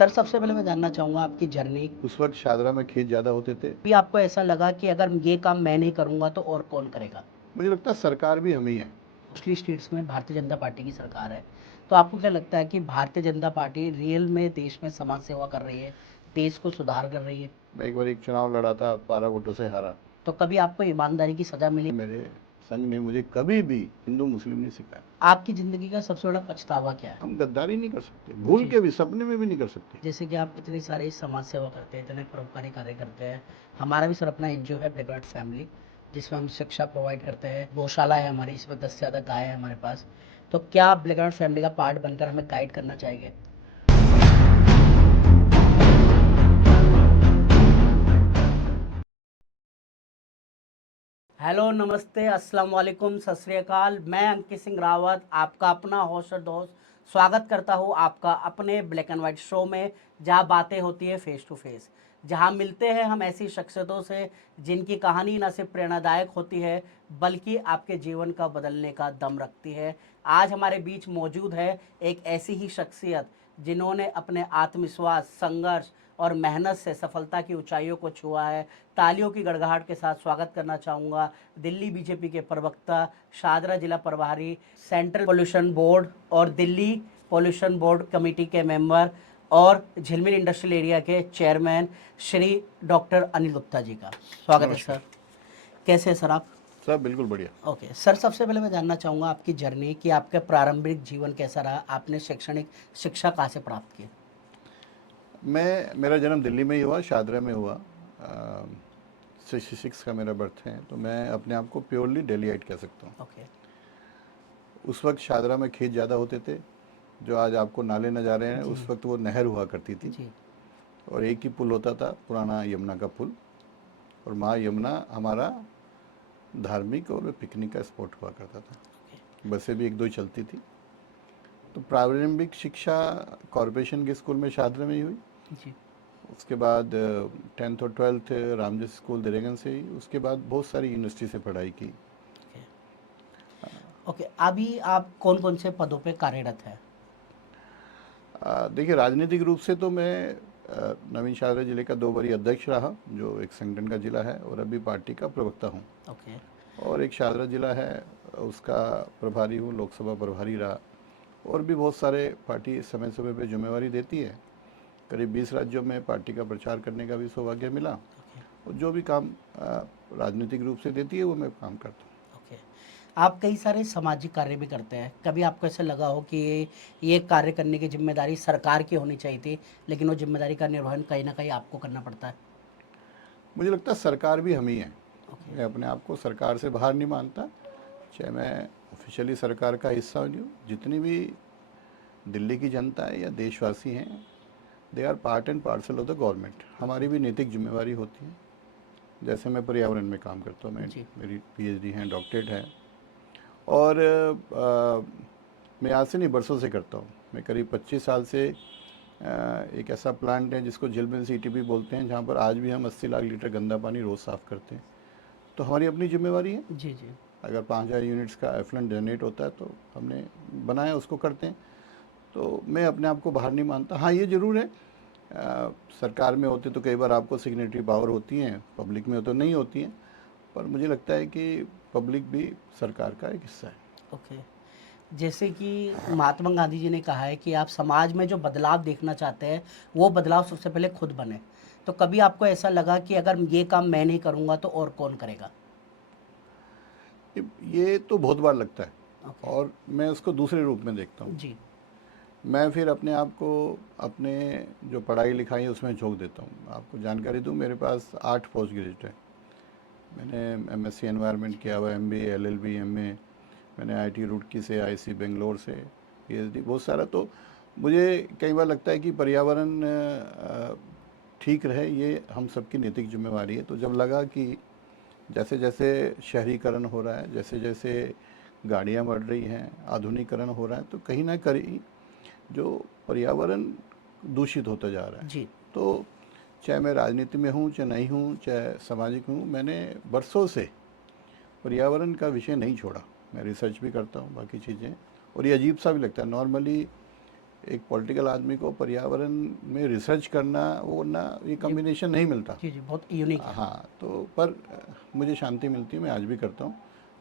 Sir सबसे पहले मैं जानना चाहूँगा आपकी जर्नी। उस वक्त शादरा में खेत ज़्यादा होते थे। भी आपको ऐसा लगा कि अगर ये काम मैं नहीं करूँगा तो और कौन करेगा? मुझे लगता है सरकार भी हम ही है। मोस्टली स्टेट्स में भारतीय जनता पार्टी की सरकार है, तो आपको क्या लगता है कि भारतीय जनता पार्टी रियल में देश में समाज सेवा कर रही है, देश को सुधार कर रही है? मैं एक बार एक चुनाव लड़ा था, 12 वोटों से हारा। तो कभी आपको ईमानदारी की सज़ा मिली? मेरे संघ ने मुझे कभी भी हिंदू मुस्लिम नहीं सिखाया। आपकी ज़िंदगी का सबसे बड़ा पछतावा क्या है? हम गद्दारी नहीं कर सकते, भूल के भी सपने में भी नहीं कर सकते। जैसे कि आप इतनी सारी समाज सेवा करते हैं, इतने परोपकारी कार्य करते हैं। हमारा भी सर अपना एनजीओ है ब्लैक एंड व्हाइट फैमिली, जिसमें हम शिक्षा प्रोवाइड करते हैं। गौशाला है हमारी, इसमें 10 से ज़्यादा गाय है हमारे पास। तो क्या आप ब्लैक एंड व्हाइट फैमिली का पार्ट बनकर हमें गाइड करना चाहेंगे? हेलो, नमस्ते, अस्सलाम वालेकुम, सत श्री अकाल। मैं अंकित सिंह रावत, आपका अपना होस्ट और दोस्त, स्वागत करता हूँ आपका अपने ब्लैक एंड वाइट शो में, जहाँ बातें होती है फेस टू फेस, जहाँ मिलते हैं हम ऐसी शख्सियतों से जिनकी कहानी न सिर्फ प्रेरणादायक होती है बल्कि आपके जीवन का बदलने का दम रखती है। आज हमारे बीच मौजूद है एक ऐसी ही शख्सियत जिन्होंने अपने आत्मविश्वास, संघर्ष और मेहनत से सफलता की ऊंचाइयों को छुआ है। तालियों की गड़गड़ाहट के साथ स्वागत करना चाहूँगा दिल्ली बीजेपी के प्रवक्ता, शादरा जिला प्रभारी, सेंट्रल पोल्यूशन बोर्ड और दिल्ली पोल्यूशन बोर्ड कमेटी के मेंबर और झिलमिल इंडस्ट्रियल एरिया के चेयरमैन श्री डॉक्टर अनिल गुप्ता जी का स्वागत है सर। कैसे हैं सर आप? सब बिल्कुल बढ़िया। ओके सर, सबसे पहले मैं जानना चाहूँगा आपकी जर्नी कि आपका प्रारंभिक जीवन कैसा रहा, आपने शैक्षणिक शिक्षा कहाँ से प्राप्त की? मेरा जन्म दिल्ली में ही हुआ, शादरा में हुआ। 66 का मेरा बर्थ है, तो मैं अपने आप को प्योरली दिल्लीइट कह सकता हूँ। ओके। उस वक्त शादरा में खेत ज़्यादा होते थे, जो आज आपको नाले नज़ारे हैं, जी। उस वक्त वो नहर हुआ करती थी। जी। और एक ही पुल होता था, पुराना यमुना का पुल, और माँ यमुना हमारा धार्मिक और पिकनिक का स्पॉट हुआ करता था। ओके। बसें भी एक दो ही चलती थी। तो प्रारंभिक शिक्षा कॉरपोरेशन के स्कूल में शादरा में ही हुई। जी। उसके बाद 10th और 12th रामजस स्कूल दिरेगन से ही। उसके बाद बहुत सारी यूनिवर्सिटी से पढ़ाई की। ओके। ओके, अभी आप कौन कौन से पदों पे कार्यरत हैं? देखिए, राजनीतिक रूप से तो मैं नवीन शादरा जिले का 2 बारी अध्यक्ष रहा, जो एक संगठन का जिला है, और अभी पार्टी का प्रवक्ता हूँ। ओके। और एक शादरा जिला है, उसका प्रभारी हूँ, लोकसभा प्रभारी रहा। और भी बहुत सारे पार्टी समय समय पे जिम्मेवारी देती है। करीब 20 राज्यों में पार्टी का प्रचार करने का भी सौभाग्य मिला। और जो भी काम राजनीतिक रूप से देती है वो मैं काम करता हूँ। ओके। आप कई सारे सामाजिक कार्य भी करते हैं, कभी आपको ऐसा लगा हो कि ये कार्य करने की जिम्मेदारी सरकार की होनी चाहिए थी, लेकिन वो जिम्मेदारी का निर्वहन कहीं ना कहीं आपको करना पड़ता है? मुझे लगता है सरकार भी हम ही हैं। ओके। मैं अपने आप को सरकार से बाहर नहीं मानता, चाहे मैं ऑफिशियली सरकार का हिस्सा नहीं हूँ। जितनी भी दिल्ली की जनता है या देशवासी हैं, they are part and parcel of the government. हमारी भी नैतिक जिम्मेवारी होती है। जैसे मैं पर्यावरण में काम करता हूँ, मैं जी। मेरी पीएचडी है, डॉक्टरेट है। और मैं आज से नहीं, बरसों से करता हूँ। मैं करीब 25 साल से एक ऐसा प्लांट है जिसको झिलमिल सिटी भी बोलते हैं, जहाँ पर आज भी हम 80 लाख लीटर गंदा पानी रोज़ साफ़ करते हैं। तो हमारी अपनी जिम्मेवारी है। जी। जी। अगर 5000 यूनिट्स का एफ्लुएंट जनरेट होता है तो हमने बनाया, उसको करते हैं। तो मैं अपने आप को बाहर नहीं मानता। हाँ, ये ज़रूर है, सरकार में होते तो कई बार आपको सिग्नेटरी पावर होती हैं, पब्लिक में हो तो नहीं होती हैं। पर मुझे लगता है कि पब्लिक भी सरकार का एक हिस्सा है। ओके। जैसे कि महात्मा गांधी जी ने कहा है कि आप समाज में जो बदलाव देखना चाहते हैं वो बदलाव सबसे पहले खुद बने। तो कभी आपको ऐसा लगा कि अगर ये काम मैं नहीं करूँगा तो और कौन करेगा? ये तो बहुत बार लगता है, ओके। और मैं उसको दूसरे रूप में देखता हूँ। जी। मैं फिर अपने आप को अपने जो पढ़ाई लिखाई है उसमें झोंक देता हूँ। आपको जानकारी दूँ, मेरे पास 8 पोस्ट ग्रेजुएट है। मैंने एमएससी एनवायरनमेंट किया हुआ, एमबीए, एलएलबी, एमए। मैंने आईटी रुड़की से, आईसी बेंगलोर से पीएचडी, बहुत सारा। तो मुझे कई बार लगता है कि पर्यावरण ठीक रहे, ये हम सबकी नैतिक जिम्मेवारी है। तो जब लगा कि जैसे जैसे शहरीकरण हो रहा है, जैसे जैसे गाड़ियाँ बढ़ रही हैं, आधुनिकीकरण हो रहा है, तो कहीं ना कहीं जो पर्यावरण दूषित होता जा रहा है। जी। तो चाहे मैं राजनीति में हूँ, चाहे नहीं हूँ, चाहे सामाजिक हूँ, मैंने बरसों से पर्यावरण का विषय नहीं छोड़ा। मैं रिसर्च भी करता हूँ, बाकी चीज़ें। और ये अजीब सा भी लगता है, नॉर्मली एक पॉलिटिकल आदमी को पर्यावरण में रिसर्च करना वो ना, ये कॉम्बिनेशन नहीं मिलता। जी जी, बहुत यूनिक है। हाँ, तो पर मुझे शांति मिलती है, मैं आज भी करता हूँ।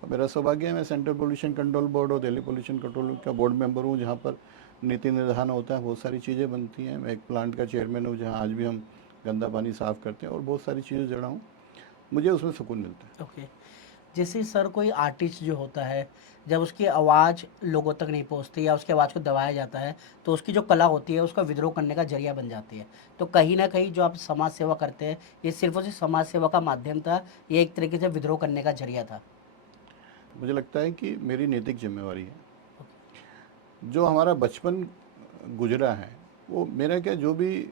और मेरा सौभाग्य है, मैं सेंट्रल पोल्यूशन कंट्रोल बोर्ड और दिल्ली पोल्यूशन कंट्रोल का बोर्ड मेंबर हूँ, जहाँ पर नीति निर्धारण होता है, बहुत सारी चीज़ें बनती हैं। मैं एक प्लांट का चेयरमैन हूँ, जहाँ आज भी हम गंदा पानी साफ़ करते हैं, और बहुत सारी चीज़ें जुड़ा हूँ, मुझे उसमें सुकून मिलता है। ओके। जैसे सर कोई आर्टिस्ट जो होता है, जब उसकी आवाज़ लोगों तक नहीं पहुंचती या उसकी आवाज़ को दबाया जाता है, तो उसकी जो कला होती है उसका विद्रोह करने का जरिया बन जाती है। तो कहीं ना कहीं जो आप समाज सेवा करते हैं, ये सिर्फ और सिर्फ समाज सेवा का माध्यम था, ये एक तरीके से विद्रोह करने का जरिया था? मुझे लगता है कि मेरी नैतिक जिम्मेवारी है। जो हमारा बचपन गुजरा है, वो मेरा क्या, जो भी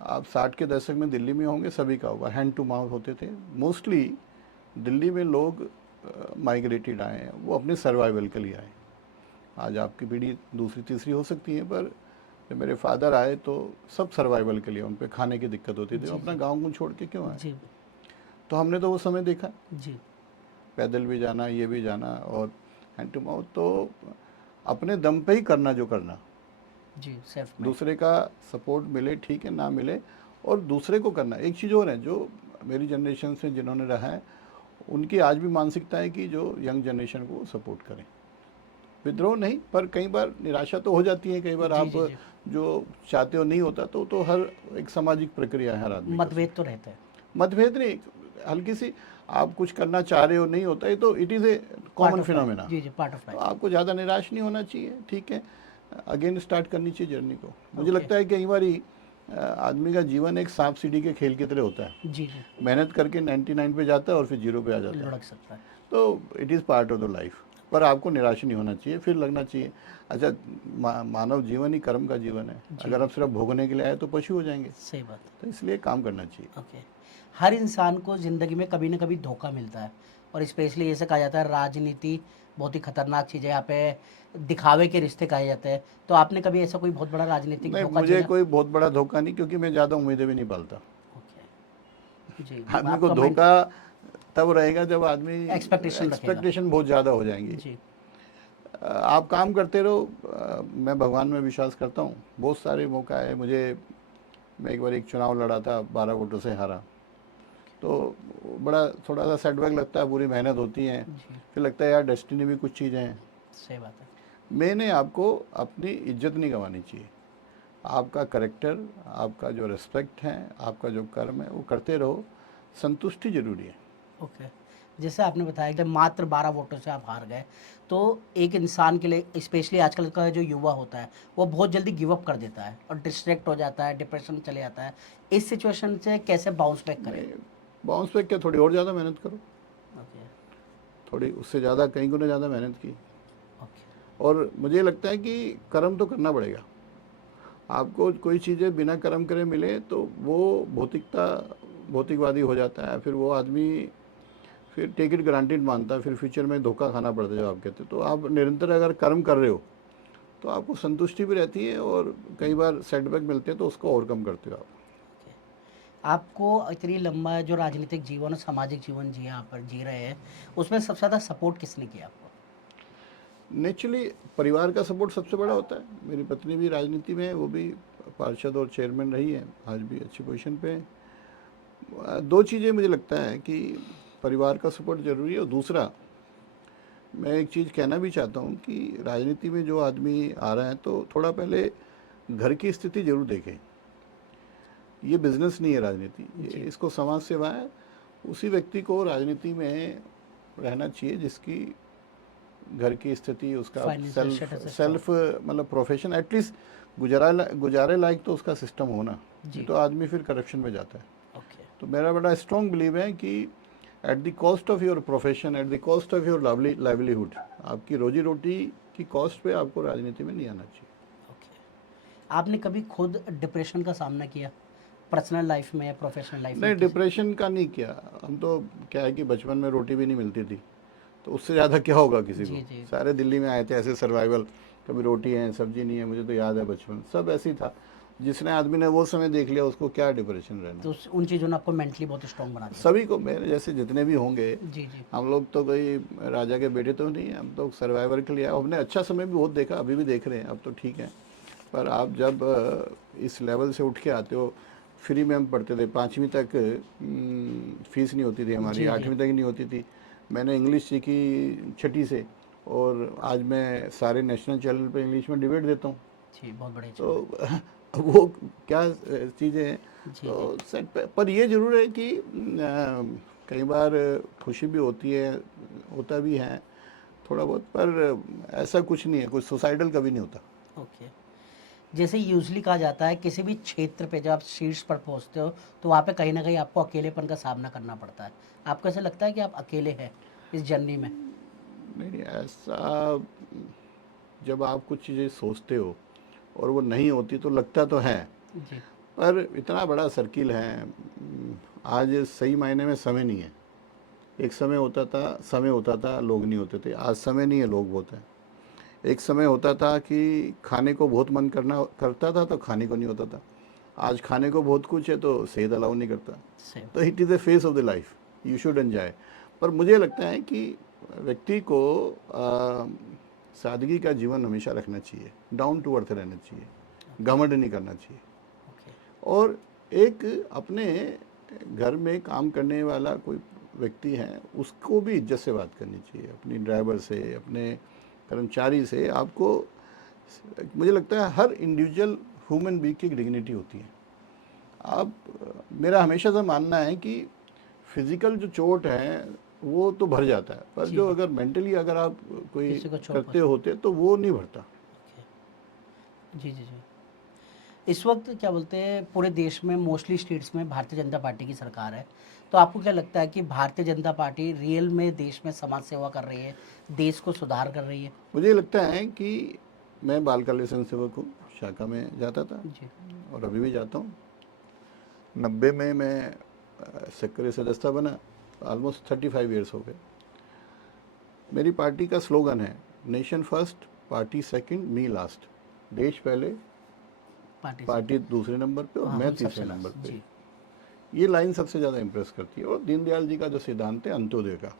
आप 60 के दशक में दिल्ली में होंगे, सभी का होगा, हैंड टू माउथ होते थे। मोस्टली दिल्ली में लोग माइग्रेटेड आए हैं, वो अपने सर्वाइवल के लिए आए। आज आपकी पीढ़ी दूसरी तीसरी हो सकती है, पर जब मेरे फादर आए तो सब सर्वाइवल के लिए, उन पे खाने की दिक्कत होती थी, वो अपना गाँव को छोड़ के क्यों आए? जी तो हमने तो वो समय देखा, जी पैदल भी जाना, ये भी जाना, और हैंड टू माउथ। तो अपने दम पे ही करना जो करना, जी, सेल्फ मेड। दूसरे का सपोर्ट मिले ठीक है, ना मिले, और दूसरे को करना। एक चीज़ और है, जो मेरी जनरेशन से जिन्होंने रहा है, उनकी आज भी मानसिकता है कि जो यंग जनरेशन को सपोर्ट करें। विद्रोह नहीं, पर कई बार निराशा तो हो जाती है, कई बार जी आप जी जी, जो चाहते हो नहीं होता, तो हर एक सामाजिक प्रक्रिया है हर आदमी का। मतभेद तो रहता है। मतभेद नहीं, हल्की सी आप कुछ करना चाह रहे हो, नहीं होता है, तो it is a common phenomena. जी जी, पार्ट ऑफ तो लाइफ। आपको ज़्यादा निराश नहीं होना चाहिए, ठीक है, अगेन स्टार्ट करनी चाहिए जर्नी को। मुझे ओके। लगता है कई बार आदमी का जीवन एक सांप सीढ़ी के खेल की तरह होता है। जी जी, मेहनत करके 99 पे जाता है और फिर 0 पे आ जाता है। लुढ़क सकता है। तो it is part of the life, पर आपको निराश नहीं होना चाहिए, फिर लगना चाहिए। अच्छा, मानव जीवन ही कर्म का जीवन है। अगर आप सिर्फ भोगने के लिए आए तो पशु हो जाएंगे। सही बात है। तो इसलिए काम करना चाहिए। ओके। हर इंसान को ज़िंदगी में कभी ना कभी धोखा मिलता है, और स्पेशली ऐसे कहा जाता है राजनीति बहुत ही खतरनाक चीज़ है, यहाँ पे दिखावे के रिश्ते कहे जाते हैं। तो आपने कभी ऐसा कोई बहुत बड़ा राजनीतिक नहीं, धोखा मुझे झेला? कोई बहुत बड़ा धोखा नहीं, क्योंकि मैं ज़्यादा उम्मीदें भी नहीं पालता। ओके। जी, आदमी को आपका माइंड धोखा तब रहेगा जब आदमी एक्सपेक्टेशन रखेगा। एक्सपेक्टेशन बहुत ज़्यादा हो जाएंगी। जी आप काम करते रहो। मैं भगवान में विश्वास करता हूँ। बहुत सारे मौका है मुझे। मैं एक बार एक चुनाव लड़ा था, 12 वोटों से हारा, तो बड़ा थोड़ा सा सेटबैक लगता है, पूरी मेहनत होती है, जी, फिर लगता है यार डेस्टिनी भी कुछ चीज़ें हैं। सही बात है। मैंने आपको अपनी इज्जत नहीं गंवानी चाहिए। आपका करेक्टर, आपका जो रिस्पेक्ट है, आपका जो कर्म है, वो करते रहो। संतुष्टि जरूरी है। ओके। जैसे आपने बताया कि मात्र 12 वोटों से आप हार गए, तो एक इंसान के लिए, स्पेशली आजकल का जो युवा होता है, वो बहुत जल्दी गिव अप कर देता है और डिस्ट्रैक्ट हो जाता है, डिप्रेशन में चले जाता है। इस सिचुएशन से कैसे बाउंस बैक करें? नहीं, बाउंस बैक क्या, थोड़ी और ज़्यादा मेहनत करो, ओके थोड़ी उससे ज़्यादा, कई गुना ज़्यादा मेहनत की। ओके। और मुझे लगता है कि कर्म तो करना पड़ेगा। आपको कोई चीज़ें बिना कर्म करे मिले तो वो भौतिकवादी हो जाता है, फिर वो आदमी फिर टेक इट ग्रांटेड मानता है, फिर फ्यूचर में धोखा खाना पड़ता है, जो आप कहते हो। तो आप निरंतर अगर कर्म कर रहे हो तो आपको संतुष्टि भी रहती है, और कई बार सेटबैक मिलते हैं तो उसको ओवरकम करते हो आप। आपको इतनी लंबा जो राजनीतिक जीवन और सामाजिक जीवन जी यहाँ पर जी रहे हैं, उसमें सबसे ज़्यादा सपोर्ट किसने किया आपको? नेचुरली परिवार का सपोर्ट सबसे बड़ा होता है। मेरी पत्नी भी राजनीति में है, वो भी पार्षद और चेयरमैन रही है, आज भी अच्छी पोजीशन पे है। दो चीज़ें मुझे लगता है कि परिवार का सपोर्ट ज़रूरी है, और दूसरा मैं एक चीज़ कहना भी चाहता हूँ कि राजनीति में जो आदमी आ रहा है तो थोड़ा पहले घर की स्थिति जरूर देखें। ये बिजनेस नहीं है राजनीति, ये इसको समाज सेवा है। उसी व्यक्ति को राजनीति में रहना चाहिए जिसकी घर की स्थिति, उसका Financial status is सेल्फ मतलब प्रोफेशन एटलीस्ट गुजारे लायक तो उसका सिस्टम होना। जी। तो आदमी फिर करप्शन में जाता है। ओके। तो मेरा बड़ा स्ट्रॉन्ग बिलीव है कि at the cost of your profession, at the cost of your livelihood, आपकी रोजी रोटी की कॉस्ट पे आपको राजनीति में नहीं आना चाहिए। ओके। आपने कभी खुद डिप्रेशन का सामना किया, पर्सनल लाइफ में या प्रोफेशनल लाइफ नहीं, में? डिप्रेशन का नहीं किया। हम तो क्या है कि बचपन में रोटी भी नहीं मिलती थी, तो उससे ज़्यादा क्या होगा किसी जी, को। जी। सारे दिल्ली में आए थे ऐसे सर्वाइवल, कभी रोटी है सब्जी नहीं है। मुझे तो याद है बचपन सब ऐसे ही था। जिसने आदमी ने वो समय देख लिया उसको क्या डिप्रेशन रहना। तो उन चीज़ों ने आपको मेंटली बहुत स्ट्रॉन्ग बना दिया? सभी को, मेरे जैसे जितने भी होंगे, जी जी। हम लोग तो कोई राजा के बेटे तो नहीं है, हम तो सर्वाइवर के लिए आए। हमने अच्छा समय भी बहुत देखा, अभी भी देख रहे हैं, अब तो ठीक है। पर आप जब इस लेवल से उठ के आते हो, फ्री में हम पढ़ते थे, 5वीं तक फीस नहीं होती थी हमारी, जी जी 8वीं तक ही नहीं होती थी। मैंने इंग्लिश सीखी 6ठी से, और आज मैं सारे नेशनल चैनल पे इंग्लिश में डिबेट देता हूँ। जी, बहुत बढ़िया चीज़ तो वो क्या चीज़ें हैं। है। जी जी तो सेट पर ये ज़रूर है कि कई बार खुशी भी होती है, होता भी है थोड़ा बहुत, पर ऐसा कुछ नहीं है, कुछ सुसाइडल कभी नहीं होता। ओके। जैसे यूजली कहा जाता है किसी भी क्षेत्र पे जब आप शीर्ष पर पहुंचते हो तो वहाँ पे कहीं ना कहीं आपको अकेलेपन का सामना करना पड़ता है। आपको ऐसा लगता है कि आप अकेले हैं इस जर्नी में? नहीं, ऐसा जब आप कुछ चीज़ें सोचते हो और वो नहीं होती तो लगता तो है, जी पर इतना बड़ा सर्किल है। आज सही मायने में समय नहीं है। एक समय होता था लोग नहीं होते थे, आज समय नहीं है, लोग बहुत हैं। एक समय होता था कि खाने को बहुत मन करता था तो खाने को नहीं होता था, आज खाने को बहुत कुछ है तो सेहत अलाउ नहीं करता। सेम। तो it is the face of the life, you should enjoy. पर मुझे लगता है कि व्यक्ति को सादगी का जीवन हमेशा रखना चाहिए, डाउन टू अर्थ रहना चाहिए, घमंड नहीं करना चाहिए। ओके। और एक अपने घर में काम करने वाला कोई व्यक्ति है, उसको भी इज्जत से बात करनी चाहिए, अपनी ड्राइवर से, अपने कर्मचारी से। आपको, मुझे लगता है हर इंडिविजुअल ह्यूमन बीइंग की एक डिग्निटी होती है। आप, मेरा हमेशा से मानना है कि फिजिकल जो चोट है वो तो भर जाता है, पर जी जो जी। अगर मेंटली अगर आप कोई किसी को चोट करते पहुंचा। होते तो वो नहीं भरता। ओके। जी जी जी। इस वक्त क्या बोलते हैं पूरे देश में मोस्टली स्टेट्स में भारतीय जनता पार्टी की सरकार है। तो आपको क्या लगता है कि भारतीय जनता पार्टी रियल में देश में समाज सेवा कर रही है, देश को सुधार कर रही है? मुझे लगता है कि मैं बाल कल्याण स्वयं सेवक हूँ, शाखा में जाता था जी और अभी भी जाता हूँ। 90 में मैं सक्रिय सदस्य बना, ऑलमोस्ट 35 ईयर्स हो गए। मेरी पार्टी का स्लोगन है, नेशन फर्स्ट, पार्टी सेकंड, मी लास्ट। देश पहले, पार्टी से। पार्टी दूसरे नंबर पे और हाँ, मैं हम सबसे तीसरे नंबर लास्ट। पे। जी ये लाइन सबसे ज़्यादा इम्प्रेस करती है। और दीनदयाल जी का जो सिद्धांत है अंत्योदय का,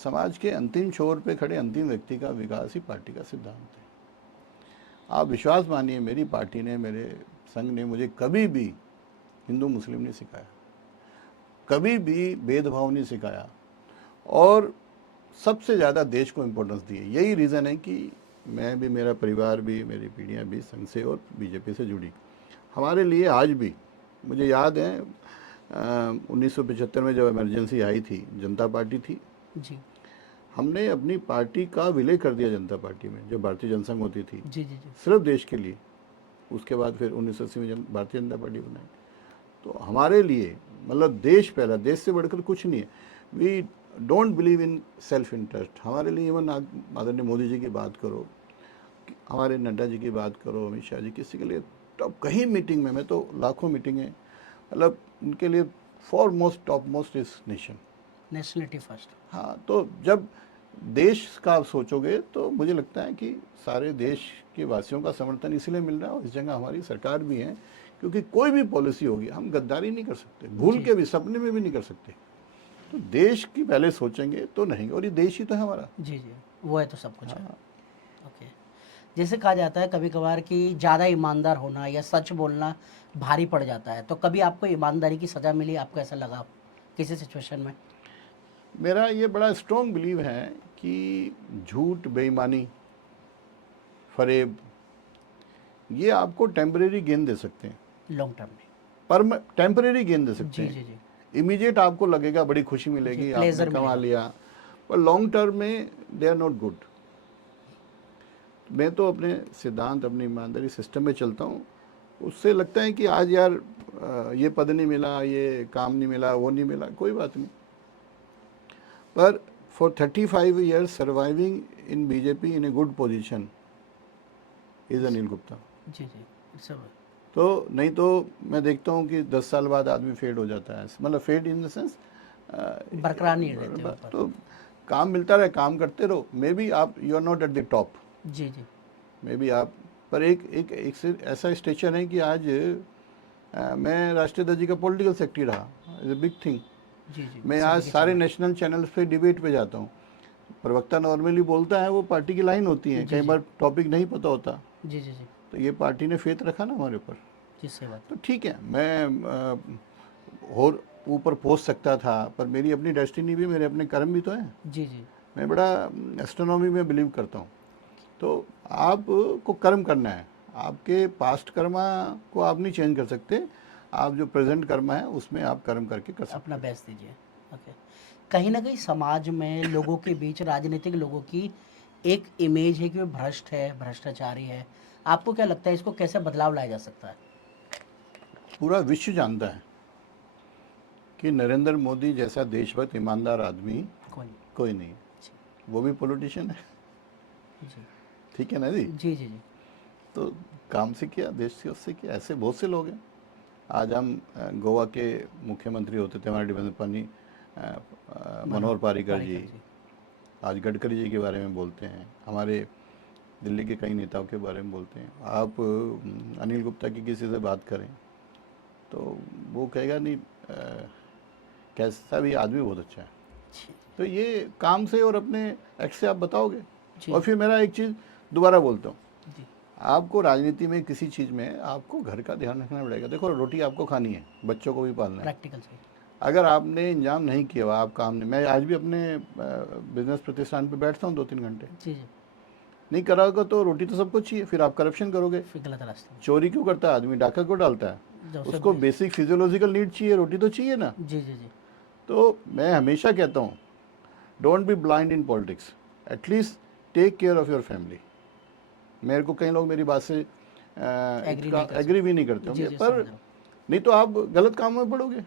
समाज के अंतिम छोर पे खड़े अंतिम व्यक्ति का विकास ही पार्टी का सिद्धांत है। आप विश्वास मानिए, मेरी पार्टी ने, मेरे संघ ने मुझे कभी भी हिंदू मुस्लिम नहीं सिखाया, कभी भी भेदभाव नहीं सिखाया, और सबसे ज़्यादा देश को इम्पोर्टेंस दी है। यही रीज़न है कि मैं भी, मेरा परिवार भी, मेरी पीढ़ियाँ भी संघ से और बीजेपी से जुड़ी। हमारे लिए आज भी, मुझे याद है 1975 में जब इमरजेंसी आई थी, जनता पार्टी थी, जी हमने अपनी पार्टी का विलय कर दिया जनता पार्टी में, जो भारतीय जनसंघ होती थी, जी जी जी। सिर्फ देश के लिए। उसके बाद फिर 1980 में भारतीय जनता पार्टी बनाई। तो हमारे लिए मतलब देश पहला, देश से बढ़कर कुछ नहीं है। We don't believe in self interest. हमारे लिए इवन आदरणीय मोदी जी की बात करो, हमारे नड्डा जी की बात करो, अमित शाह जी, किसी के लिए टॉप कहीं मीटिंग में, मैं तो लाखों मीटिंगें, मतलब उनके लिए for top most is nation. Nationality first. हाँ, तो जब देश का आप सोचोगे तो मुझे लगता है कि सारे देश के वासियों का समर्थन इसलिए मिल रहा है, और इस जगह हमारी सरकार भी है, क्योंकि कोई भी पॉलिसी होगी, हम गद्दारी नहीं कर सकते, भूल जी के भी, सपने में भी नहीं कर सकते। तो देश की पहले सोचेंगे तो नहीं, और ये देश ही तो है हमारा। जी जी, वो है तो सब कुछ है। हाँ, ओके। जैसे कहा जाता है कभी कभार कि ज़्यादा ईमानदार होना या सच बोलना भारी पड़ जाता है, तो कभी आपको ईमानदारी की सज़ा मिली, आपको ऐसा लगा किसी सिचुएशन में? मेरा ये बड़ा स्ट्रॉन्ग बिलीव है कि झूठ, बेईमानी, फरेब, ये आपको टेम्परेरी गेन दे सकते हैं, लॉन्ग टर्म में। पर टेम्परेरी गेन दे सकते जी हैं। जी जी इमीडिएट आपको लगेगा, बड़ी खुशी जी, मिलेगी, आपने प्लेजर कमा मिलेगा। लिया, पर लॉन्ग टर्म में दे आर नॉट गुड। मैं तो अपने सिद्धांत, अपनी ईमानदारी सिस्टम में चलता हूँ। उससे लगता है कि आज यार ये पद नहीं मिला, ये काम नहीं मिला, वो नहीं मिला, कोई बात नहीं, पर for 35 years surviving in BJP in a good position is Anil Gupta. जी जी, इट्स तो नहीं तो मैं देखता हूँ कि 10 साल बाद आदमी फेड हो जाता है, मतलब फेड इन द सेंस बरकरार नहीं रहते ऊपर। तो काम मिलता रहे, काम करते रहो। मे बी आप, you are not at the top, जी जी मे बी आप, पर एक से ऐसा स्टेशन है कि आज मैं राष्ट्रीय अध्यक्ष जी का पॉलिटिकल सेक्रेटरी रहा, इज ए बिग थिंग। जी जी, मैं सभी आज के सारे चैनल। नेशनल चैनल्स पे डिबेट पे जाता हूँ। प्रवक्ता नॉर्मली बोलता है, वो पार्टी की लाइन होती है, जी कई जी बार टॉपिक नहीं पता होता, जी जी जी तो ये पार्टी ने फेथ रखा ना हमारे ऊपर, जिससे बात। तो ठीक है। मैं और ऊपर पहुंच सकता था, पर मेरी अपनी डेस्टिनी भी, मेरे अपने कर्म भी तो हैं। जी जी। मैं बड़ा एस्ट्रोनॉमी में बिलीव करता हूँ। तो आपको कर्म करना है, आपके पास्ट कर्मा को आप नहीं चेंज कर सकते, आप जो प्रेजेंट कर्मा है उसमें आप कर्म करके कर सकते अपना हो। बेस्ट दीजिए। ओके। कहीं ना कहीं समाज में लोगों के बीच, राजनीतिक लोगों की एक इमेज है कि वो भ्रष्ट है, भ्रष्टाचारी है। आपको क्या लगता है इसको कैसे बदलाव लाया जा सकता है? पूरा विश्व जानता है कि नरेंद्र मोदी जैसा देशभक्त ईमानदार आदमी कोई नहीं। कोई नहीं है। जी वो भी पॉलिटिशियन है, जी ठीक है ना जी। जी जी जी। तो काम से किया, देश से उससे किया, ऐसे बहुत से लोग हैं। आज हम गोवा के मुख्यमंत्री होते थे हमारे डिफेंस पानी मनोहर पारिकर जी, जी। आज गडकरी जी के बारे में बोलते हैं, हमारे दिल्ली के कई नेताओं के बारे में बोलते हैं। आप अनिल गुप्ता की किसी से बात करें तो वो कहेगा नहीं कैसा भी आदमी बहुत अच्छा है। जी तो ये काम से और अपने एक्ट से आप बताओगे। जी और फिर मेरा एक चीज़ दोबारा बोलता हूँ, जी। आपको राजनीति में किसी चीज़ में आपको घर का ध्यान रखना पड़ेगा। देखो रोटी आपको खानी है, बच्चों को भी पालना है। प्रैक्टिकल सही। अगर आपने इंतजाम नहीं किया हुआ, आप काम नहीं, मैं आज भी अपने बिजनेस प्रतिष्ठान पे बैठता हूँ 2-3 घंटे, जी जी। नहीं कराओगे तो रोटी तो सबको चाहिए, फिर आप करप्शन करोगे। फिर गलत रास्ते में। चोरी क्यों करता है आदमी, डाका क्यों डालता है? जब से उसको बेसिक फिजियोलॉजिकल नीड चाहिए, रोटी तो चाहिए ना। जी जी जी। तो मैं हमेशा कहता हूँ don't be blind in politics, at least take care of your family. मेरे को कई लोग मेरी बात से एग्री इतना नहीं कर एग्री भी नहीं करते सकते। जी होंगे, जी, पर समझ रहा हूँ। नहीं तो आप गलत काम में पड़ोगे।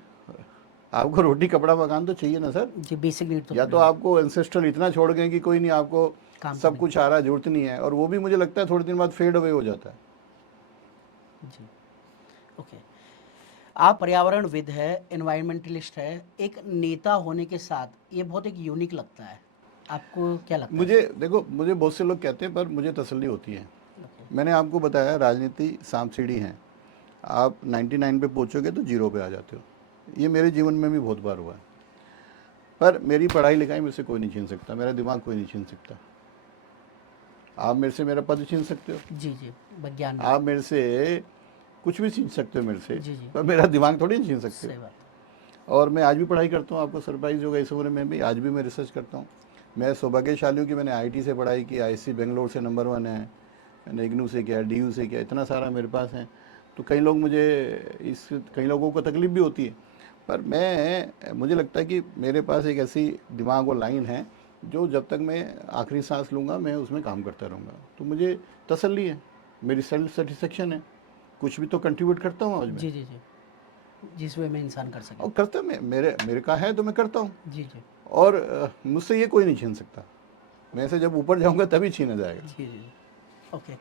आपको रोटी कपड़ा मकान तो चाहिए ना सर। जी, बेसिक नीड तो या तो पूरी है। आपको एंसेस्ट्रल इतना छोड़ गए कि कोई नहीं, आपको काम सब करने कुछ आ रहा है, जरूरत नहीं है, और वो भी मुझे लगता है थोड़े दिन बाद फेड अवे हो जाता है। जी। ओके। आप पर्यावरणविद है, एनवायरमेंटलिस्ट है, एक नेता होने के साथ ये बहुत एक यूनिक लगता है। आपको क्या लगता है? मुझे देखो, मुझे बहुत से लोग कहते हैं, पर मुझे तसल्ली होती है। ओके। मैंने आपको बताया राजनीति सांप सीढ़ी है, आप 99 पे पहुंचोगे तो जीरो पे आ जाते हो। ये मेरे जीवन में भी बहुत बार हुआ है। पर मेरी पढ़ाई लिखाई मेरे से कोई नहीं छीन सकता, मेरा दिमाग कोई नहीं छीन सकता। आप मेरे से मेरा पद छीन सकते हो, जी जी। विज्ञान में। आप मेरे से कुछ भी छीन सकते हो मेरे से, जी जी। पर मेरा दिमाग थोड़ी नहीं छीन सकते हो। सही बात। और मैं आज भी पढ़ाई करता हूँ, आपको सरप्राइज होगा इस उम्र में भी आज भी मैं रिसर्च करता हूँ। मैं सौभाग्यशाली हूँ कि मैंने आईटी से पढ़ाई की, आईआईसी बेंगलोर से नंबर 1 है, मैंने इग्नू से किया, डीयू से किया, इतना सारा मेरे पास है। तो कई लोग मुझे कई लोगों को तकलीफ भी होती है, पर मुझे लगता है कि मेरे पास एक ऐसी दिमाग और लाइन है जो जब तक मैं आखिरी सांस लूँगा मैं उसमें काम करता रहूँगा। तो मुझे तसल्ली है, मेरी सेल्फ सेटिस्फेक्शन है, कुछ भी तो कंट्रीब्यूट करता हूँ आज मैं। जी जी जी। जिस वे में इंसान कर सके। और करता मैं, मेरे का है तो मैं करता हूँ। जी जी और मुझसे ये कोई नहीं छीन सकता। मैं से जब ऊपर जाऊंगा तभी छीना जाएगा। जी जी जी। ओके।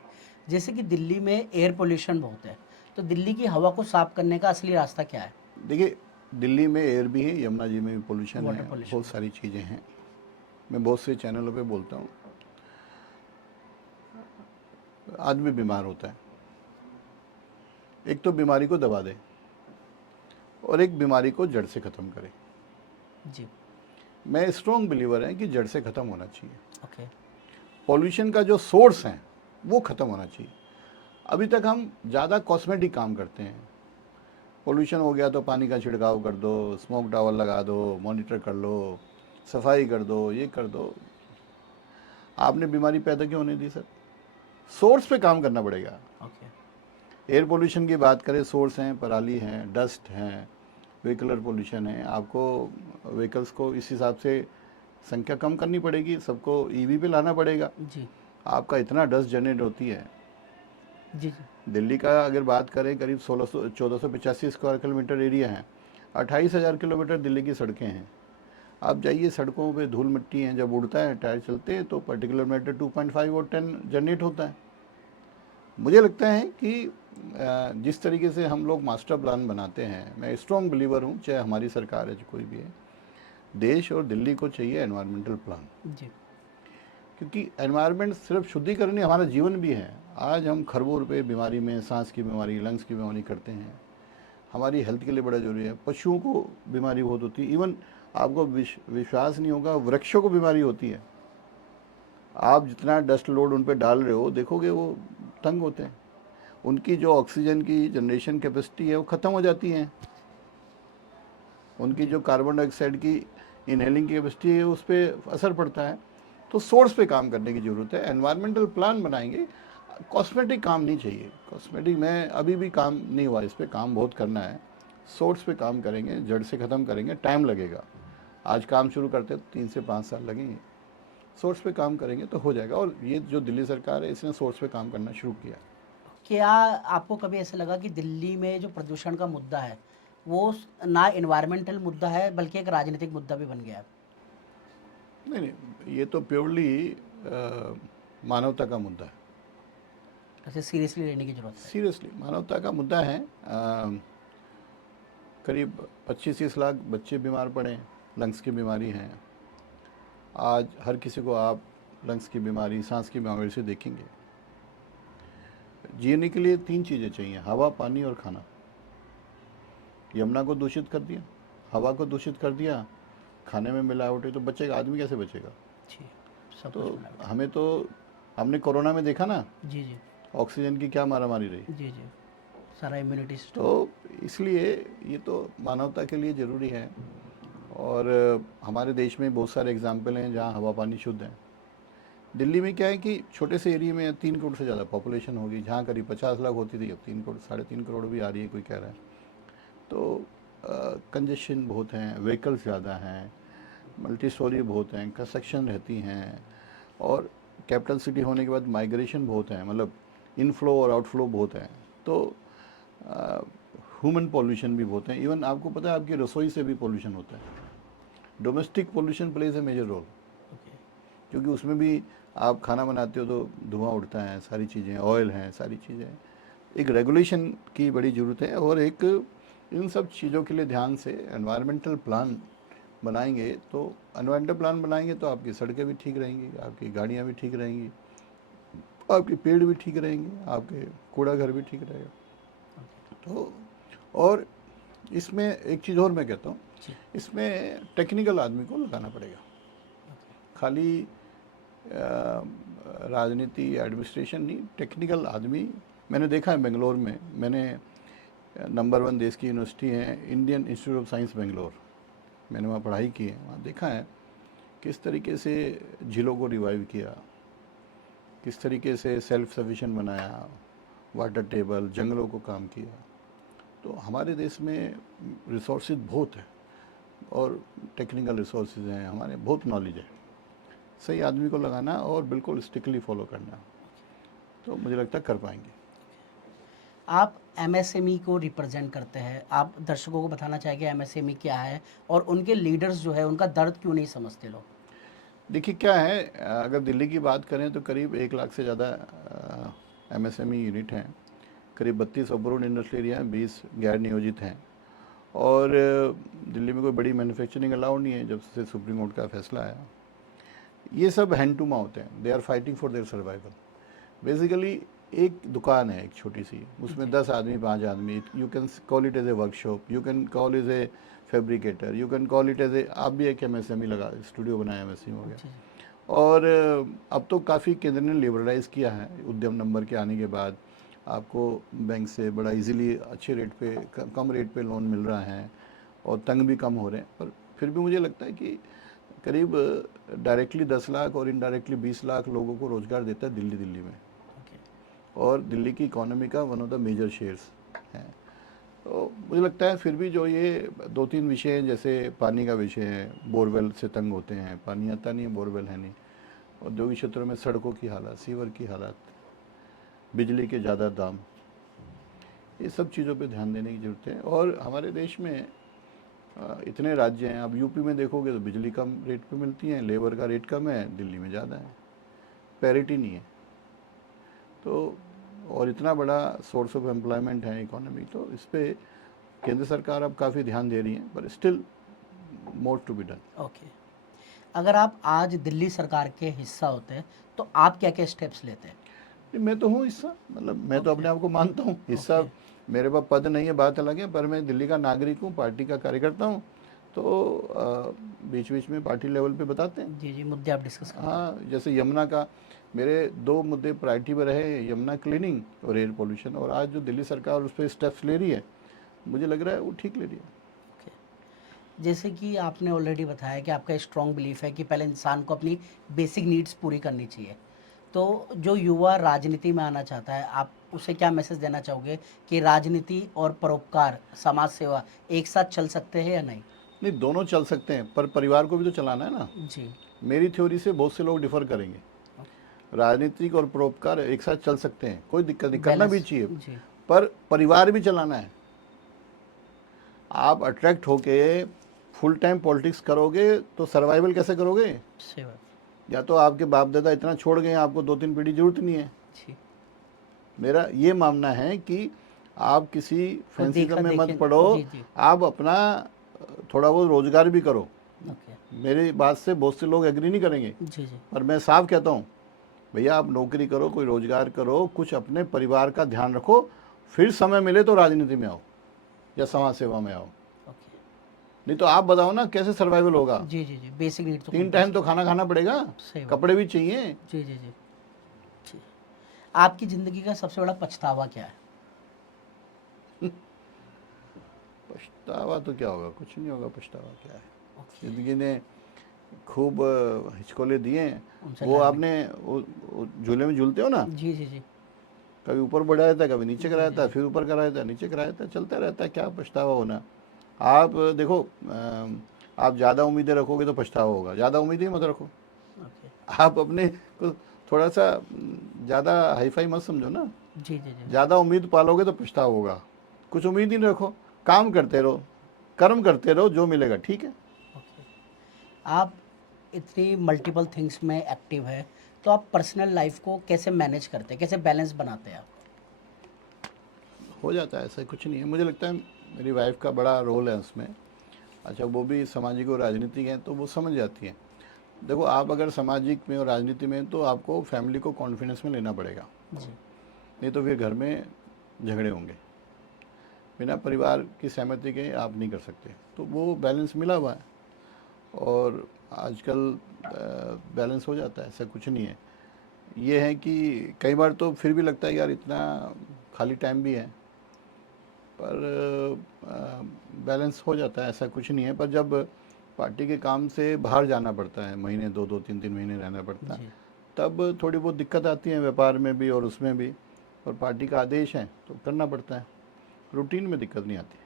जैसे कि दिल्ली में एयर पोल्यूशन बहुत है, तो दिल्ली की हवा को साफ करने का असली रास्ता क्या है? देखिए, दिल्ली में एयर भी है, यमुना जी में भी पोल्यूशन वाटर है, पोल्यूशन। बहुत सारी चीज़ें हैं। मैं बहुत से चैनलों पे बोलता हूँ, आदमी बीमार होता है, एक तो बीमारी को दबा दे और एक बीमारी को जड़ से ख़त्म करे। जी। मैं स्ट्रॉन्ग बिलीवर है कि जड़ से ख़त्म होना चाहिए। ओके। पॉल्यूशन का जो सोर्स है वो ख़त्म होना चाहिए। अभी तक हम ज़्यादा कॉस्मेटिक काम करते हैं। पोल्यूशन हो गया तो पानी का छिड़काव कर दो, स्मोक टावर लगा दो, मॉनिटर कर लो, सफाई कर दो, ये कर दो। आपने बीमारी पैदा क्यों होने दी सर? सोर्स पे काम करना पड़ेगा। ओके। एयर पोल्यूशन की बात करें, सोर्स हैं, पराली हैं, डस्ट हैं, व्हीकलर पोल्यूशन है। आपको व्हीकल्स को इस हिसाब से संख्या कम करनी पड़ेगी, सबको ईवी पे लाना पड़ेगा। जी आपका इतना डस्ट जनरेट होती है। जी जी। दिल्ली का अगर बात करें, करीब 1485 स्क्वायर किलोमीटर एरिया है, 28,000 किलोमीटर दिल्ली की सड़कें हैं। आप जाइए, सड़कों पे धूल मिट्टी है, जब उड़ता है टायर चलते हैं तो पर्टिकुलर मीटर 2.5 और 10 जनरेट होता है। मुझे लगता है कि जिस तरीके से हम लोग मास्टर प्लान बनाते हैं, मैं स्ट्रॉन्ग बिलीवर हूँ, चाहे हमारी सरकार है चाहे कोई भी है, देश और दिल्ली को चाहिए एनवायरमेंटल प्लान। जी क्योंकि एनवायरनमेंट सिर्फ शुद्धिकरण ही हमारा जीवन भी है। आज हम खरबों रुपये बीमारी में, सांस की बीमारी, लंग्स की बीमारी करते हैं, हमारी हेल्थ के लिए बड़ा जरूरी है। पशुओं को बीमारी बहुत होती है, इवन आपको विश्वास नहीं होगा, वृक्षों को बीमारी होती है। आप जितना डस्ट लोड उन पर डाल रहे हो, देखोगे वो तंग होते हैं। उनकी जो ऑक्सीजन की जनरेशन कैपेसिटी है वो ख़त्म हो जाती है, उनकी जो कार्बन डाइऑक्साइड की इनहेलिंग की कैपेसिटी है उस पर असर पड़ता है। तो सोर्स पे काम करने की ज़रूरत है। एनवायरमेंटल प्लान बनाएंगे, कॉस्मेटिक काम नहीं चाहिए। कॉस्मेटिक में अभी भी काम नहीं हुआ, इस पर काम बहुत करना है। सोर्स पे काम करेंगे, जड़ से ख़त्म करेंगे, टाइम लगेगा। आज काम शुरू करते तो 3 से 5 साल लगेंगे। सोर्स पे काम करेंगे तो हो जाएगा। और ये जो दिल्ली सरकार है इसने सोर्स पे काम करना शुरू किया। क्या आपको कभी ऐसा लगा कि दिल्ली में जो प्रदूषण का मुद्दा है वो ना इन्वायरमेंटल मुद्दा है बल्कि एक राजनीतिक मुद्दा भी बन गया है? नहीं नहीं, ये तो प्योरली मानवता का मुद्दा है। ऐसे सीरियसली लेने की जरूरत है। सीरियसली मानवता का मुद्दा है। करीब 25-30 लाख बच्चे बीमार पड़े, लंग्स की बीमारी है। आज हर किसी को आप लंग्स की बीमारी, सांस की बीमारी से देखेंगे। जीने के लिए 3 चीज़ें चाहिए, हवा, पानी और खाना। यमुना को दूषित कर दिया, हवा को दूषित कर दिया, खाने में मिलावट है, तो बचेगा आदमी कैसे बचेगा? जी, सब तो कुछ मिलावट। हमें तो हमने कोरोना में देखा ना, जी जी ऑक्सीजन की क्या मारामारी रही। जी जी, सारा इम्यूनिटी सिस्टम। तो इसलिए ये तो मानवता के लिए ज़रूरी है। और हमारे देश में बहुत सारे एग्जाम्पल हैं जहाँ हवा पानी शुद्ध है। दिल्ली में क्या है कि छोटे से एरिया में 3 करोड़ से ज़्यादा पॉपुलेशन होगी, जहाँ करीब 50 लाख होती थी अब 3 करोड़, 3.5 करोड़ भी आ रही है, कोई कह रहा है। तो कंजेशन बहुत हैं, व्हीकल्स ज़्यादा हैं, मल्टी स्टोरी बहुत हैं, कंस्ट्रक्शन रहती हैं, और कैपिटल सिटी होने के बाद माइग्रेशन बहुत है, मतलब इनफ्लो और आउटफ्लो बहुत है। तो ह्यूमन पॉल्यूशन भी बहुत है। इवन आपको पता है आपकी रसोई से भी पॉल्यूशन होता है। Domestic pollution plays a major role, okay. क्योंकि उसमें भी आप खाना बनाते हो तो धुआं उड़ता है, सारी चीज़ें, ऑयल हैं, सारी चीज़ें। एक रेगुलेशन की बड़ी ज़रूरत है। और एक इन सब चीज़ों के लिए ध्यान से एनवायरमेंटल प्लान बनाएंगे तो आपकी सड़कें भी ठीक रहेंगी, आपकी गाड़ियाँ भी ठीक रहेंगी, आपके पेड़ भी ठीक रहेंगे, आपके कूड़ा घर भी ठीक रहेगा। तो और इसमें एक चीज़ और मैं कहता हूँ, जी। इसमें टेक्निकल आदमी को लगाना पड़ेगा। खाली राजनीति एडमिनिस्ट्रेशन नहीं, टेक्निकल आदमी। मैंने देखा है बेंगलोर में, मैंने नंबर 1 देश की यूनिवर्सिटी है Indian institute of science Bangalore, मैंने वहाँ पढ़ाई की है। वहाँ देखा है किस तरीके से झीलों को रिवाइव किया, किस तरीके से सेल्फ सफिशिएंट बनाया, वाटर टेबल, जंगलों को काम किया। तो हमारे देश में रिसोर्सेज बहुत है और टेक्निकल रिसोर्सेज हैं, हमारे बहुत नॉलेज है। सही आदमी को लगाना और बिल्कुल स्ट्रिक्टली फॉलो करना, तो मुझे लगता है कर पाएंगे। आप एमएसएमई को रिप्रेजेंट करते हैं, आप दर्शकों को बताना चाहेंगे एमएसएमई क्या है और उनके लीडर्स जो है उनका दर्द क्यों नहीं समझते लोग? देखिए क्या है, अगर दिल्ली की बात करें तो करीब 1 लाख से ज़्यादा एमएसएमई यूनिट हैं, करीब 32 अप्रूव्ड इंडस्ट्रियल एरिया हैं, 20 गैर नियोजित हैं। और दिल्ली में कोई बड़ी मैन्युफैक्चरिंग अलाउड नहीं है जब से सुप्रीम कोर्ट का फैसला आया। ये सब हैंड टू माउथ हैं, they are fighting for their survival. Basically एक दुकान है एक छोटी सी, उसमें 10 आदमी, 5 आदमी, you can call it as a workshop, you can call is a fabricator, you can call it as a, आप भी एक एमएसएमई लगा, स्टूडियो बनाया एमएसएमई हो गया। और अब तो काफ़ी केंद्र ने लिबरलाइज किया है उद्यम नंबर के आने के बाद। आपको बैंक से बड़ा इजीली अच्छे रेट पे, कम रेट पे लोन मिल रहा है और तंग भी कम हो रहे हैं। पर फिर भी मुझे लगता है कि करीब डायरेक्टली 10 लाख और इनडायरेक्टली 20 लाख लोगों को रोज़गार देता है दिल्ली में, और दिल्ली की इकोनॉमी का one of the major shares हैं। तो मुझे लगता है फिर भी जो ये 2-3 विषय हैं, जैसे पानी का विषय है, बोरवेल से तंग होते हैं, पानी आता नहीं है, बोरवेल है नहीं, औद्योगिक क्षेत्रों में सड़कों की हालत, सीवर की हालत, बिजली के ज़्यादा दाम, ये सब चीज़ों पे ध्यान देने की ज़रूरत है। और हमारे देश में इतने राज्य हैं, अब यूपी में देखोगे तो बिजली कम रेट पे मिलती है, लेबर का रेट कम है, दिल्ली में ज़्यादा है, पैरिटी नहीं है। तो और इतना बड़ा सोर्स ऑफ एम्प्लॉयमेंट है इकोनॉमी, तो इस पर केंद्र सरकार अब काफ़ी ध्यान दे रही है, पर still more to be done. Okay. अगर आप आज दिल्ली सरकार के हिस्सा होते हैं तो आप क्या क्या स्टेप्स लेते हैं? मैं तो हूँ हिस्सा, मतलब मैं तो अपने आप को मानता हूँ हिस्सा। मेरे पास पद नहीं है, बात अलग है, पर मैं दिल्ली का नागरिक हूँ, पार्टी का कार्यकर्ता हूँ। तो बीच बीच में पार्टी लेवल पे बताते हैं। जी जी, मुद्दे आप डिस्कस करते हैं। हाँ, जैसे यमुना का मेरे 2 मुद्दे प्रायोरिटी पर रहे, यमुना क्लीनिंग और एयर पोल्यूशन, और आज जो दिल्ली सरकार उस पर स्टेप्स ले रही है, मुझे लग रहा है वो ठीक ले रही है। जैसे कि आपने ऑलरेडी बताया कि आपका स्ट्रॉन्ग बिलीफ है कि पहले इंसान को अपनी बेसिक नीड्स पूरी करनी चाहिए। तो जो युवा राजनीति में आना चाहता है, आप उसे क्या मैसेज देना चाहोगे कि राजनीति और परोपकार, समाज सेवा एक साथ चल सकते हैं या नहीं? नहीं, दोनों चल सकते हैं, पर परिवार को भी तो चलाना है ना। जी। मेरी थ्योरी से बहुत से लोग डिफर करेंगे। राजनीतिक और परोपकार एक साथ चल सकते हैं, कोई दिक्कत नहीं, करना भी चाहिए, जी। पर परिवार भी चलाना है। आप अट्रैक्ट होके फुल टाइम पॉलिटिक्स करोगे तो सर्वाइवल कैसे करोगे? सेवा। या तो आपके बाप दादा इतना छोड़ गए, आपको 2-3 पीढ़ी जरूरत नहीं है। जी। मेरा ये मानना है कि आप किसी फैंसीजम में मत पड़ो, जी जी। आप अपना थोड़ा बहुत रोजगार भी करो। ओके। मेरी बात से बहुत से लोग एग्री नहीं करेंगे, जी जी। पर मैं साफ कहता हूँ, भैया आप नौकरी करो, कोई रोजगार करो, कुछ अपने परिवार का ध्यान रखो, फिर समय मिले तो राजनीति में आओ या समाज सेवा में आओ। ओके। नहीं तो आप बताओ ना कैसे सर्वाइवल होगा? जी जी जी, बेसिक नीड तो 3 टाइम तो खाना खाना पड़ेगा, सही बात। कपड़े भी चाहिए। जी जी जी जी। आपकी ज़िंदगी का सबसे बड़ा पछतावा क्या है? पछतावा तो क्या होगा, कुछ नहीं होगा। पछतावा क्या है? ओके। जिंदगी ने खूब हिचकोले दिए हैं। उनसे वो लड़ने। आपने वो झूले में झूलते हो ना, जी जी जी। कभी ऊपर बढ़ा रहता है, कभी नीचे जी, कराया जी, रहता है, जी। फिर ऊपर कराया रहता है, नीचे कराया रहता है, चलता रहता है। क्या पछतावा होना? आप देखो, आप ज़्यादा उम्मीदें रखोगे तो पछतावा होगा, ज़्यादा उम्मीदें मत रखो। ओके। आप अपने को थोड़ा सा ज़्यादा हाईफाई मत समझो ना। जी जी जी। ज़्यादा उम्मीद पालोगे तो पछतावा होगा। कुछ उम्मीद ही नहीं रखो, काम करते रहो, कर्म करते रहो, जो मिलेगा ठीक है। ओके। आप इतनी मल्टीपल थिंग्स में एक्टिव है, तो आप पर्सनल लाइफ को कैसे मैनेज करते हैं, कैसे बैलेंस बनाते हैं आप? हो जाता है, ऐसा कुछ नहीं है। मुझे लगता है मेरी वाइफ का बड़ा रोल है उसमें। अच्छा, वो भी सामाजिक और राजनीतिक हैं तो वो समझ जाती हैं। देखो, आप अगर सामाजिक में और राजनीति में तो आपको फैमिली को कॉन्फिडेंस में लेना पड़ेगा, जी। नहीं तो फिर घर में झगड़े होंगे। बिना परिवार की सहमति के आप नहीं कर सकते, तो वो बैलेंस मिला हुआ है और आजकल बैलेंस हो जाता है, ऐसा कुछ नहीं है। ये है कि कई बार तो फिर भी लगता है यार इतना खाली टाइम भी है, पर बैलेंस हो जाता है, ऐसा कुछ नहीं है। पर जब पार्टी के काम से बाहर जाना पड़ता है, महीने 2-2 3-3 महीने रहना पड़ता है, जी। तब थोड़ी बहुत दिक्कत आती है, व्यापार में भी और उसमें भी। और पार्टी का आदेश है तो करना पड़ता है, रूटीन में दिक्कत नहीं आती।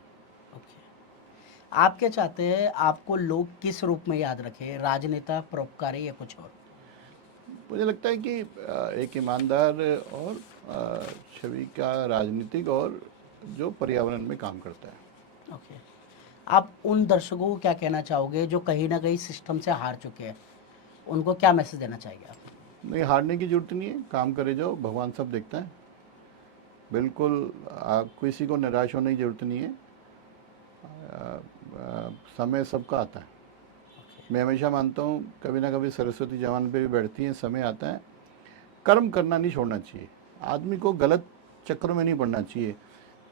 ओके। आप क्या चाहते हैं, आपको लोग किस रूप में याद रखें, राजनेता, परोपकारी या कुछ और? मुझे लगता है कि एक ईमानदार और छवि का राजनीतिक और जो पर्यावरण में काम करता है। ओके। आप उन दर्शकों को क्या कहना चाहोगे जो कहीं ना कहीं सिस्टम से हार चुके हैं, उनको क्या मैसेज देना चाहिए आप? नहीं, हारने की जरूरत नहीं है, काम करे जाओ, भगवान सब देखता है। बिल्कुल, आप किसी को निराश होने की जरूरत नहीं है। समय सबका आता है। मैं हमेशा मानता हूँ कभी ना कभी सरस्वती जवान पे भी बैठती हैं, समय आता है। कर्म करना नहीं छोड़ना चाहिए, आदमी को गलत चक्करों में नहीं पड़ना चाहिए।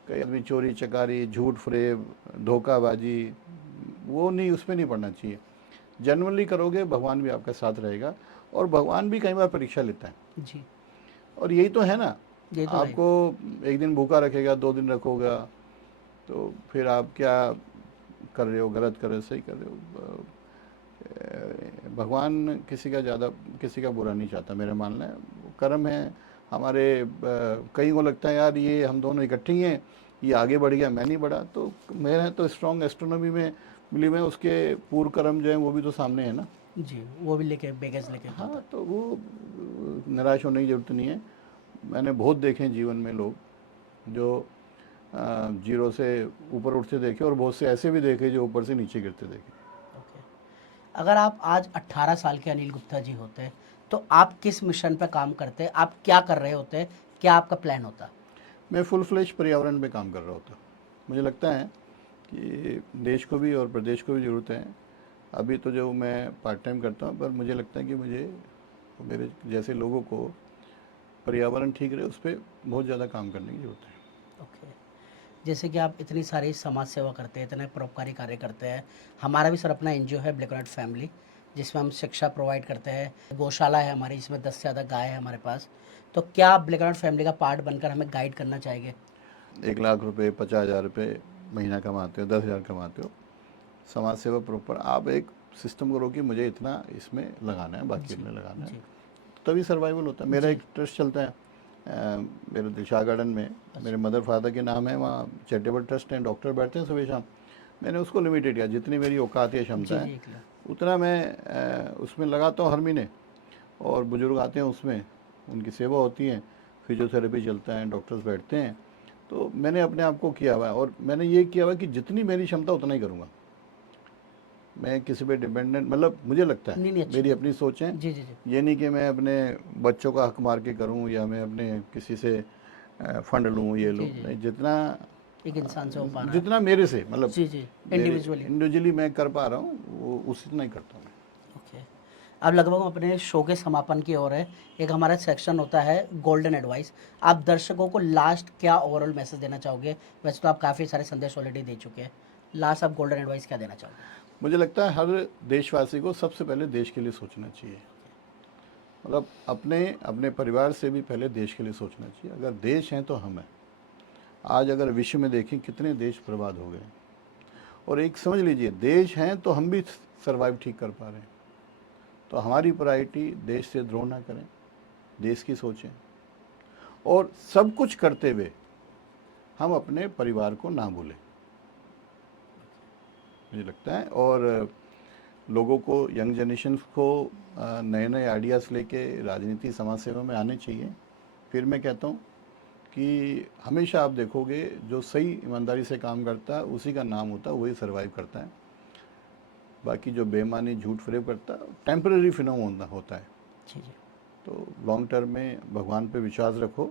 कई आदमी चोरी चकारी, झूठ फरेब, धोखाबाजी, वो नहीं, उसमें नहीं पड़ना चाहिए। जनरली करोगे, भगवान भी आपका साथ रहेगा, और भगवान भी कई बार परीक्षा लेता है। जी। और यही तो है ना, ये तो है। आपको एक दिन भूखा रखेगा, 2 दिन रखोगा, तो फिर आप क्या कर रहे हो, गलत कर रहे हो, सही कर रहे हो। भगवान किसी का बुरा नहीं चाहता, मेरा मानना है। कर्म है हमारे। कई को लगता है यार ये हम दोनों इकट्ठे ही हैं, ये आगे बढ़ गया, मैं नहीं बढ़ा। तो मेरा तो स्ट्रॉन्ग एस्ट्रोनॉमी में बिलीव है, उसके पूर्व कर्म जो है वो भी तो सामने है ना। जी, वो भी लेके बेगस लेके हाँ, खाता। तो वो निराश होने की ज़रूरत नहीं है। मैंने बहुत देखे हैं जीवन में लोग जो जीरो से ऊपर उठते देखे, और बहुत से ऐसे भी देखे जो ऊपर से नीचे गिरते देखे। ओके। अगर आप आज 18 साल के अनिल गुप्ता जी होते, तो आप किस मिशन पे काम करते, आप क्या कर रहे होते, क्या आपका प्लान होता? मैं फुल फ्लेश पर्यावरण पे काम कर रहा होता। मुझे लगता है कि देश को भी और प्रदेश को भी ज़रूरत है। अभी तो जो मैं पार्ट टाइम करता हूँ, पर मुझे लगता है कि मुझे, मेरे जैसे लोगों को पर्यावरण ठीक रहे उस पर बहुत ज़्यादा काम करने की ज़रूरत है। ओके। जैसे कि आप इतनी सारी समाज सेवा करते हैं, इतने परोपकारी कार्य करते हैं, हमारा भी सर अपना एनजीओ है ब्लैक एंड व्हाइट फैमिली। जिसमें हम शिक्षा प्रोवाइड करते हैं। गौशाला है हमारी, जिसमें 10 से ज़्यादा गाय है हमारे पास। तो क्या आप ब्लैक एंड व्हाइट फैमिली का पार्ट बनकर हमें गाइड करना चाहेंगे? 1 लाख रुपए 50,000 रुपये महीना कमाते हो, 10,000 कमाते हो, समाज सेवा प्रॉपर आप एक सिस्टम करो कि मुझे इतना इसमें लगाना है, बाकी इसमें लगाना है, जी तभी सर्वाइवल होता है। मेरा जी। एक ट्रस्ट चलता है मेरे दिलशाह गार्डन में, मेरे मदर फादर के नाम है, वहाँ चैरिटेबल ट्रस्ट हैं, डॉक्टर बैठते हैं सुबह शाम। मैंने उसको लिमिटेड किया, जितनी मेरी औकात या क्षमता जी है जी एक लाख। उतना मैं उसमें लगाता हूँ हर महीने। और बुजुर्ग आते हैं उसमें, उनकी सेवा होती है, फिजियोथेरेपी चलता है, डॉक्टर्स बैठते हैं। तो मैंने अपने आप को किया हुआ है, और मैंने ये किया हुआ है कि जितनी मेरी क्षमता उतना ही करूँगा। मैं किसी पे डिपेंडेंट, मतलब मुझे लगता है, नहीं नहीं, अच्छी मेरी बात। अपनी सोच है। जी जी जी। ये नहीं कि मैं अपने बच्चों का हक मार के करूं, या मैं अपने किसी से फंड लूं, ये लूं, जी जी। नहीं, जितना एक इंसान से हो पा रहा है। जितना मेरे से, मतलब जी जी। मेरे इंडिविजुअली। इंडिविजुअली मैं कर पा रहा हूँ, वो उतना ही करता हूँ मैं। ओके। अब लगभग हम अपने शो के समापन की ओर है। एक हमारा सेक्शन होता है गोल्डन एडवाइस। आप दर्शकों को लास्ट क्या ओवरऑल मैसेज देना चाहोगे? वैसे तो आप काफ़ी सारे संदेश ऑलरेडी दे चुके हैं। लास्ट आप गोल्डन एडवाइस क्या देना चाहोगे? मुझे लगता है हर देशवासी को सबसे पहले देश के लिए सोचना चाहिए। मतलब अपने अपने परिवार से भी पहले देश के लिए सोचना चाहिए। अगर देश हैं तो हम हैं। आज अगर विश्व में देखें कितने देश बर्बाद हो गए, और एक समझ लीजिए, देश हैं तो हम भी सर्वाइव ठीक कर पा रहे हैं। तो हमारी प्रायोरिटी देश से द्रोह ना करें, देश की सोचें, और सब कुछ करते हुए हम अपने परिवार को ना भूलें, मुझे लगता है। और लोगों को, यंग जनरेशन को नए नए आइडियाज़ लेके राजनीति समाज सेवा में आने चाहिए। फिर मैं कहता हूँ कि हमेशा आप देखोगे जो सही ईमानदारी से काम करता है उसी का नाम होता है, वही सर्वाइव करता है। बाकी जो बेईमानी झूठ फरेब करता है टेम्परेरी फिनोमेना होता है। जी जी। तो लॉन्ग टर्म में भगवान पे विश्वास रखो,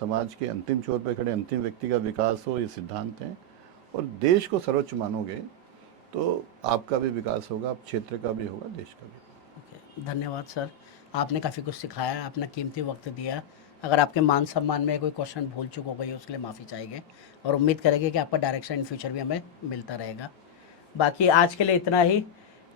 समाज के अंतिम छोर पे खड़े अंतिम व्यक्ति का विकास हो, ये सिद्धांत हैं। और देश को सर्वोच्च मानोगे तो आपका भी विकास होगा, आप क्षेत्र का भी होगा, देश का भी। ओके, धन्यवाद सर। आपने काफ़ी कुछ सिखाया, आपने कीमती वक्त दिया। अगर आपके मान सम्मान में कोई क्वेश्चन भूल चूक हो गई है, उसके लिए माफ़ी चाहेंगे और उम्मीद करेंगे कि आपका डायरेक्शन इन फ्यूचर भी हमें मिलता रहेगा। बाकी आज के लिए इतना ही।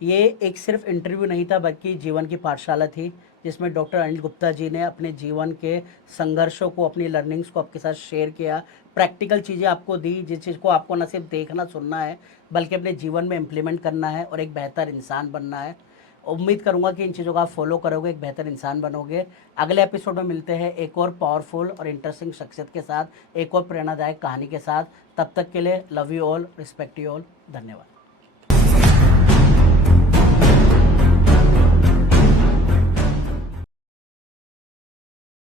ये एक सिर्फ इंटरव्यू नहीं था, बल्कि जीवन की पाठशाला थी, जिसमें डॉक्टर अनिल गुप्ता जी ने अपने जीवन के संघर्षों को, अपनी लर्निंग्स को आपके साथ शेयर किया। प्रैक्टिकल चीज़ें आपको दी, जिस चीज़ को आपको न सिर्फ देखना सुनना है, बल्कि अपने जीवन में इम्प्लीमेंट करना है और एक बेहतर इंसान बनना है। उम्मीद करूंगा कि इन चीज़ों का आप फॉलो करोगे, एक बेहतर इंसान बनोगे। अगले एपिसोड में मिलते हैं एक और पावरफुल और इंटरेस्टिंग शख्सियत के साथ, एक और प्रेरणादायक कहानी के साथ। तब तक के लिए love you all, respect you all, धन्यवाद।